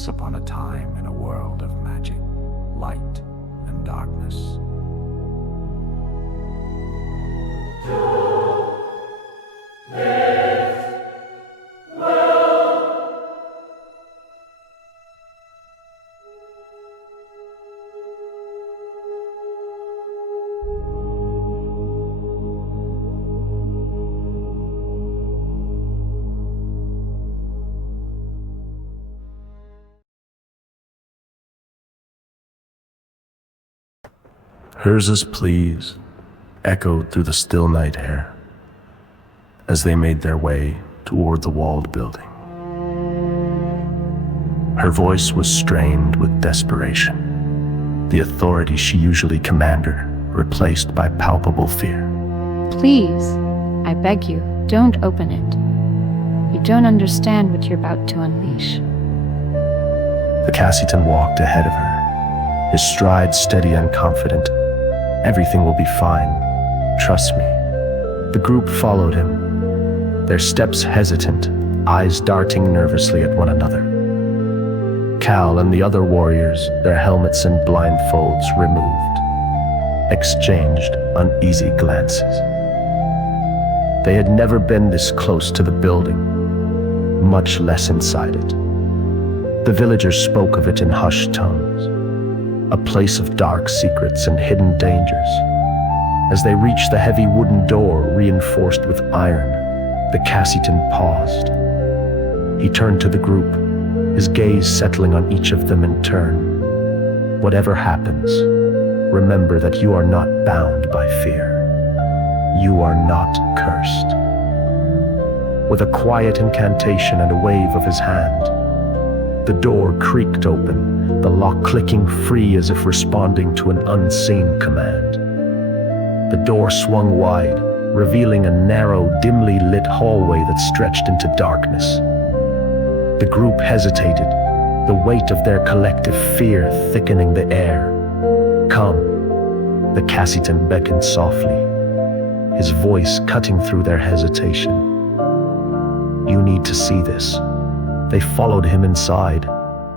once upon a time in a world of magic, light, and darkness. Hers' pleas echoed through the still night air as they made their way toward the walled building. Her voice was strained with desperation, the authority she usually commanded replaced by palpable fear. Please, I beg you, don't open it. You don't understand what you're about to unleash. The Cassitan walked ahead of her, his stride steady and confident. Everything will be fine. Trust me. The group followed him, their steps hesitant, eyes darting nervously at one another. Cal and the other warriors, their helmets and blindfolds removed, exchanged uneasy glances. They had never been this close to the building, much less inside it. The villagers spoke of it in hushed tones, a place of dark secrets and hidden dangers. As they reached the heavy wooden door reinforced with iron, the Cassitan paused. He turned to the group, his gaze settling on each of them in turn. Whatever happens, remember that you are not bound by fear. You are not cursed. With a quiet incantation and a wave of his hand, the door creaked open, the lock clicking free as if responding to an unseen command. The door swung wide, revealing a narrow, dimly lit hallway that stretched into darkness. The group hesitated, the weight of their collective fear thickening the air. Come, the Cassitan beckoned softly, his voice cutting through their hesitation. You need to see this. They followed him inside,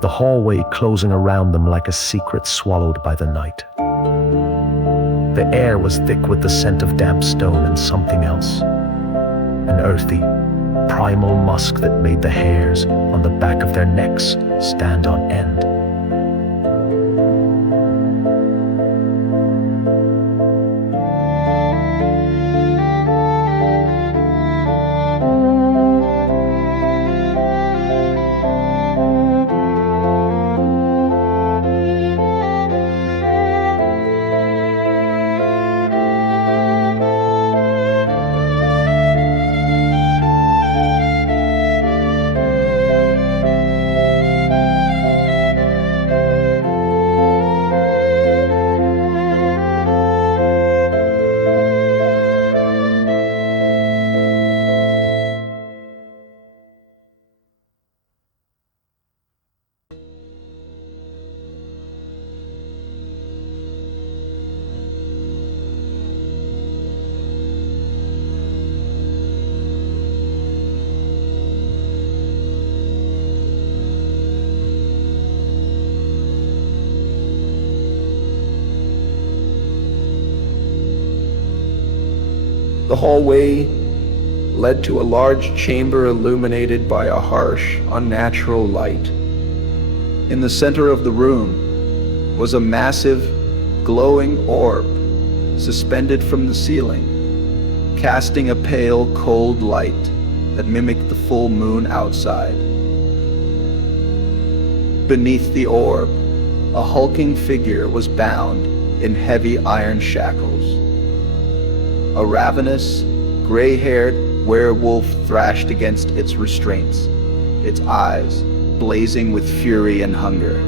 the hallway closing around them like a secret swallowed by the night. The air was thick with the scent of damp stone and something else, an earthy, primal musk that made the hairs on the back of their necks stand on end. The hallway led to a large chamber illuminated by a harsh, unnatural light. In the center of the room was a massive, glowing orb suspended from the ceiling, casting a pale, cold light that mimicked the full moon outside. Beneath the orb, a hulking figure was bound in heavy iron shackles. A ravenous, gray-haired werewolf thrashed against its restraints, its eyes blazing with fury and hunger.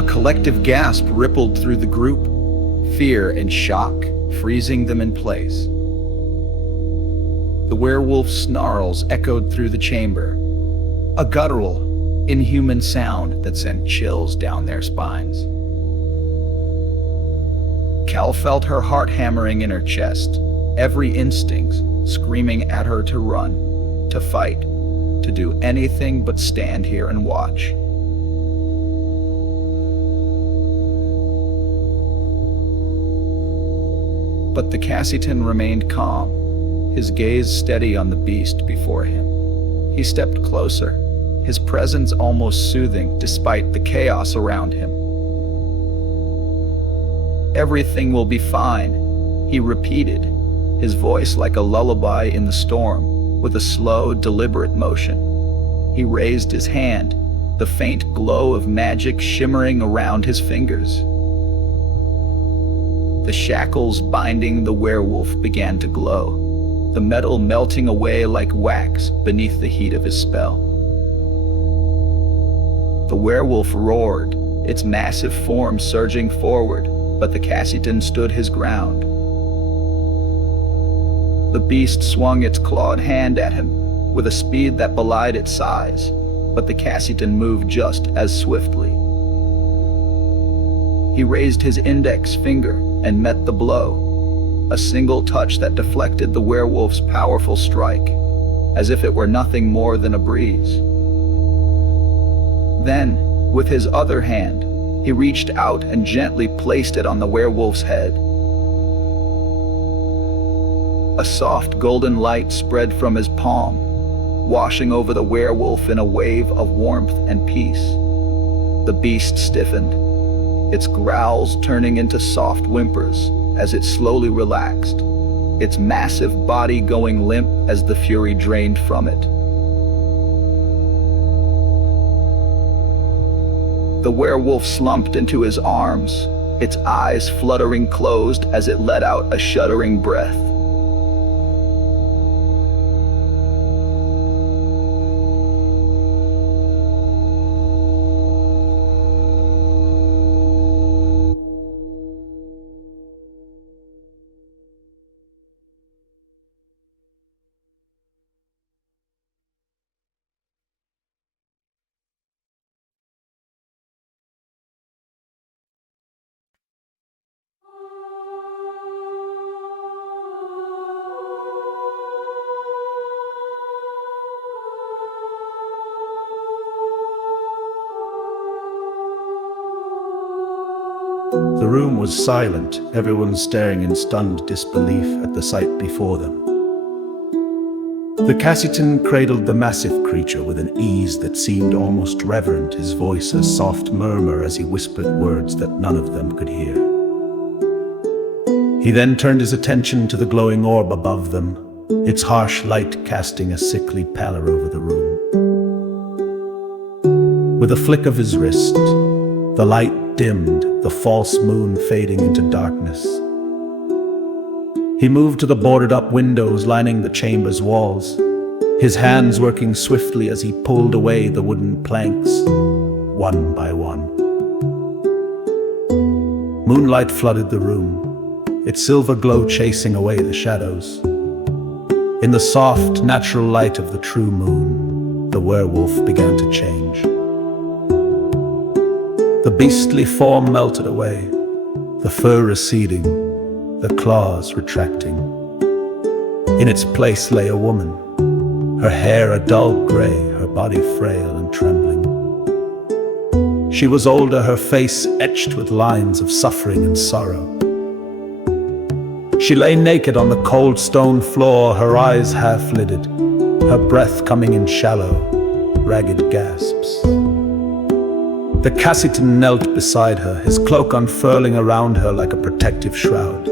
A collective gasp rippled through the group, fear and shock freezing them in place. The werewolf's snarls echoed through the chamber, a guttural, inhuman sound that sent chills down their spines. Cal felt her heart hammering in her chest, every instinct screaming at her to run, to fight, to do anything but stand here and watch. But the Cassitan remained calm, his gaze steady on the beast before him. He stepped closer, his presence almost soothing despite the chaos around him. "Everything will be fine," he repeated, his voice like a lullaby in the storm, with a slow, deliberate motion. He raised his hand, the faint glow of magic shimmering around his fingers. The shackles binding the werewolf began to glow, the metal melting away like wax beneath the heat of his spell. The werewolf roared, its massive form surging forward, but the Cassitan stood his ground. The beast swung its clawed hand at him, with a speed that belied its size, but the Cassitan moved just as swiftly. He raised his index finger and met the blow, a single touch that deflected the werewolf's powerful strike, as if it were nothing more than a breeze. Then, with his other hand, he reached out and gently placed it on the werewolf's head. A soft golden light spread from his palm, washing over the werewolf in a wave of warmth and peace. The beast stiffened, its growls turning into soft whimpers as it slowly relaxed, its massive body going limp as the fury drained from it. The werewolf slumped into his arms, its eyes fluttering closed as it let out a shuddering breath. The room was silent, everyone staring in stunned disbelief at the sight before them. The Cassitan cradled the massive creature with an ease that seemed almost reverent, his voice a soft murmur as he whispered words that none of them could hear. He then turned his attention to the glowing orb above them, its harsh light casting a sickly pallor over the room. With a flick of his wrist, the light dimmed, the false moon fading into darkness. He moved to the boarded-up windows lining the chamber's walls, his hands working swiftly as he pulled away the wooden planks, one by one. Moonlight flooded the room, its silver glow chasing away the shadows. In the soft, natural light of the true moon, the werewolf began to change. The beastly form melted away, the fur receding, the claws retracting. In its place lay a woman, her hair a dull gray, her body frail and trembling. She was older, her face etched with lines of suffering and sorrow. She lay naked on the cold stone floor, her eyes half-lidded, her breath coming in shallow, ragged gasps. The Cassitan knelt beside her, his cloak unfurling around her like a protective shroud.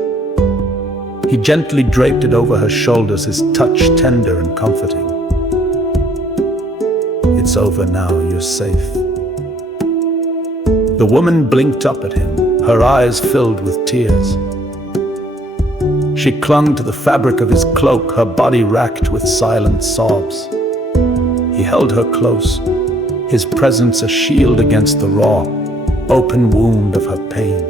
He gently draped it over her shoulders, his touch tender and comforting. "It's over now, you're safe." The woman blinked up at him, her eyes filled with tears. She clung to the fabric of his cloak, her body racked with silent sobs. He held her close, his presence a shield against the raw, open wound of her pain.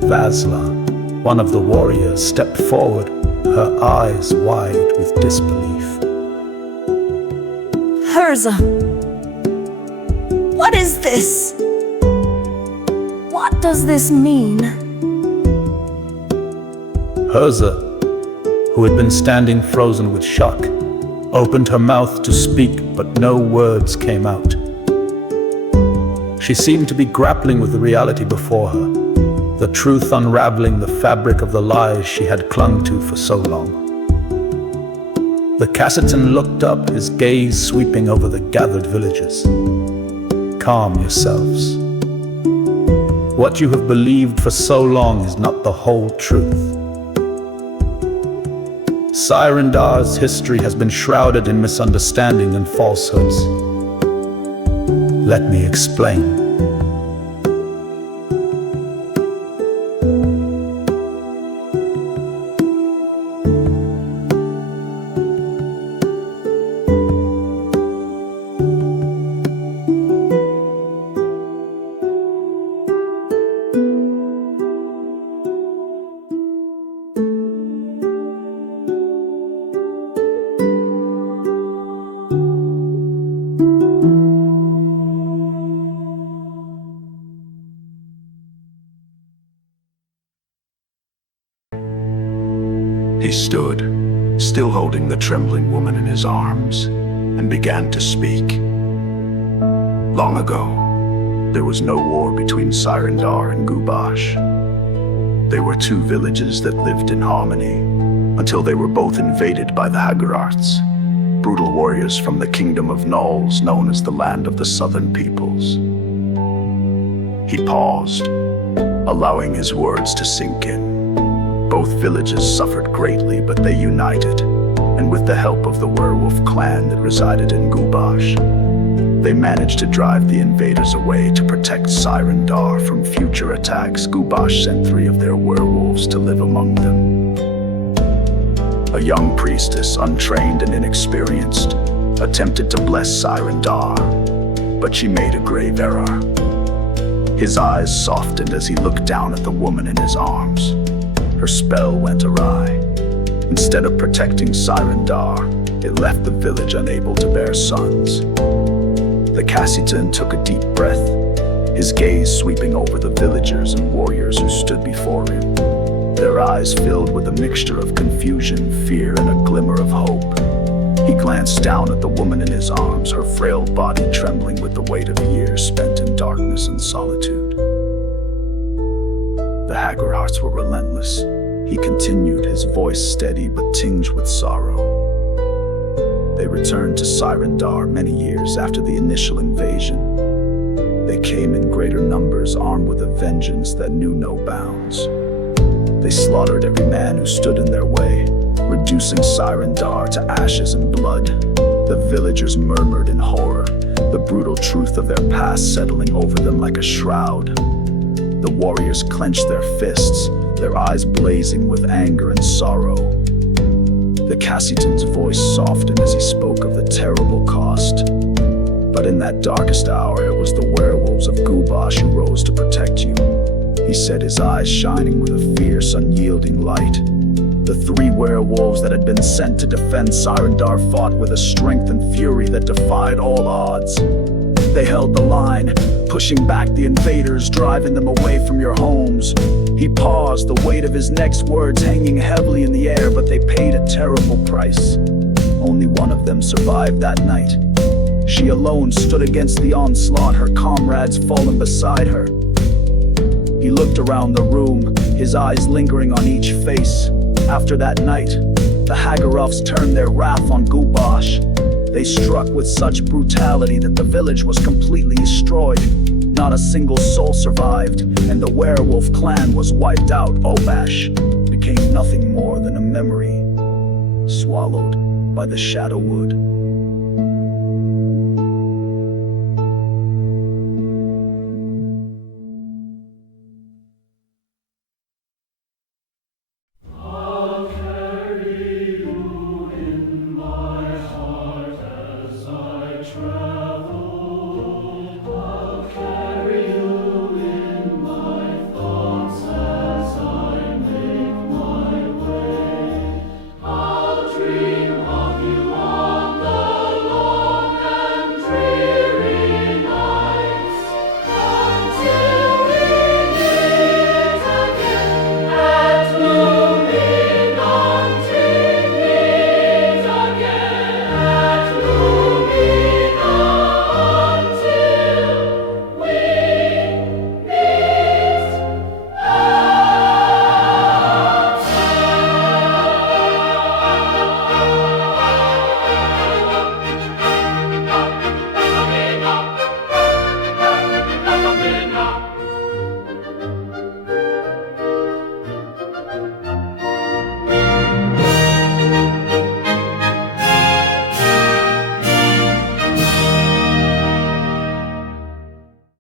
Vasla, one of the warriors, stepped forward, her eyes wide with disbelief. Herza, what is this? What does this mean? Herza, who had been standing frozen with shock, opened her mouth to speak, but no words came out. She seemed to be grappling with the reality before her, the truth unraveling the fabric of the lies she had clung to for so long. The Cassitan looked up, his gaze sweeping over the gathered villagers. Calm yourselves. What you have believed for so long is not the whole truth. Sirendar's history has been shrouded in misunderstanding and falsehoods. Let me explain. He stood, still holding the trembling woman in his arms, and began to speak. Long ago, there was no war between Sirendar and Gubash. They were two villages that lived in harmony, until they were both invaded by the Hagararths, brutal warriors from the Kingdom of Nulls, known as the Land of the Southern Peoples. He paused, allowing his words to sink in. Both villages suffered greatly, but they united, and with the help of the werewolf clan that resided in Gubash, they managed to drive the invaders away to protect Sirendar from future attacks. Gubash sent 3 of their werewolves to live among them. A young priestess, untrained and inexperienced, attempted to bless Sirendar, but she made a grave error. His eyes softened as he looked down at the woman in his arms. Her spell went awry. Instead of protecting Sirendar, it left the village unable to bear sons. The Cassitan took a deep breath, his gaze sweeping over the villagers and warriors who stood before him. Their eyes filled with a mixture of confusion, fear, and a glimmer of hope. He glanced down at the woman in his arms, her frail body trembling with the weight of years spent in darkness and solitude. The Hagararths were relentless. He continued, his voice steady but tinged with sorrow. They returned to Sirendar many years after the initial invasion. They came in greater numbers, armed with a vengeance that knew no bounds. They slaughtered every man who stood in their way, reducing Sirendar to ashes and blood. The villagers murmured in horror, the brutal truth of their past settling over them like a shroud. The warriors clenched their fists, their eyes blazing with anger and sorrow. The Cassitan's voice softened as he spoke of the terrible cost. But in that darkest hour, it was the werewolves of Gubash who rose to protect you. He said, his eyes shining with a fierce, unyielding light. The 3 werewolves that had been sent to defend Sirendar fought with a strength and fury that defied all odds. They held the line, pushing back the invaders, driving them away from your homes. He paused, the weight of his next words hanging heavily in the air, but they paid a terrible price. Only one of them survived that night. She alone stood against the onslaught, her comrades fallen beside her. He looked around the room, his eyes lingering on each face. After that night, the Hagararths turned their wrath on Gubash. They struck with such brutality that the village was completely destroyed. Not a single soul survived, and the werewolf clan was wiped out. Obash became nothing more than a memory, swallowed by the Shadowwood.